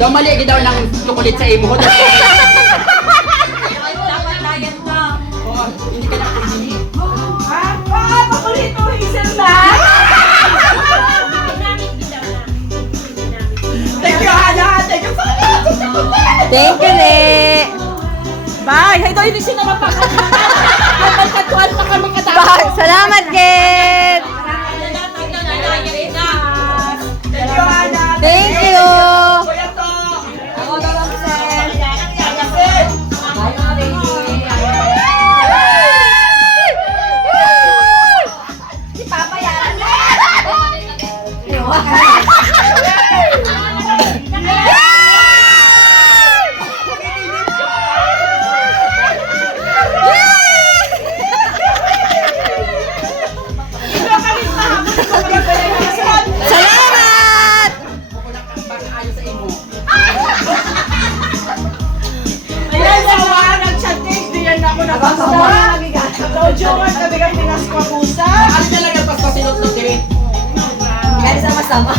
Daw mali daw ng chocolate sa imo. Dapat diet ka. Oo, hindi ka na pwede. Paborito Hazel na. Thank you, Hana! Thank you so much! Thank you, Le. Bye! Hay daw hindi sila mapakatuan. Mapakatuan pa kami Bye. katapos. Salamat, Ken. Thank you, Hana! Thank you. Kuya to! Ako daw ang sel. Si Papa yan. Salamat. Ayos sa imo. Ayan, sawa, nag-chat-text, diyan ako napasta. So, Jomar, kami kang pinaspapusa. Ano niya lang ang paspasilot ng direct? Kaya sama-sama.